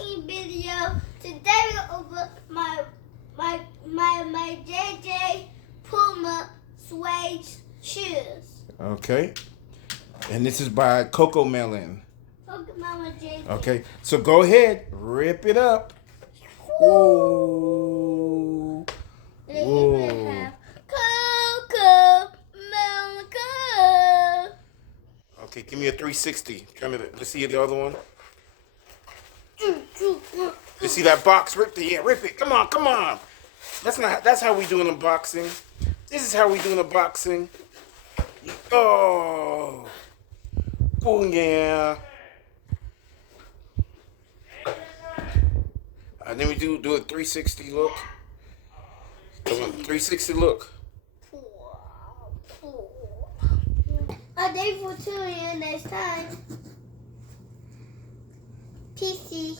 unboxing video. Today we're over my JJ Puma Suede shoes. Okay. And this is by Coco Melon. Coco Mama JJ. Okay. So go ahead, rip it up. Whoa. They Whoa. even have Coco Melon. Okay, give me a 360. Let's see the other one. You see that box? Rip it. Yeah, rip it. Come on, come on. That's how we do an unboxing. This is how we do an unboxing. Oh. Oh yeah. And then we do a 360 look. Come on, 360 look. Thanks for tuning in next time. PC.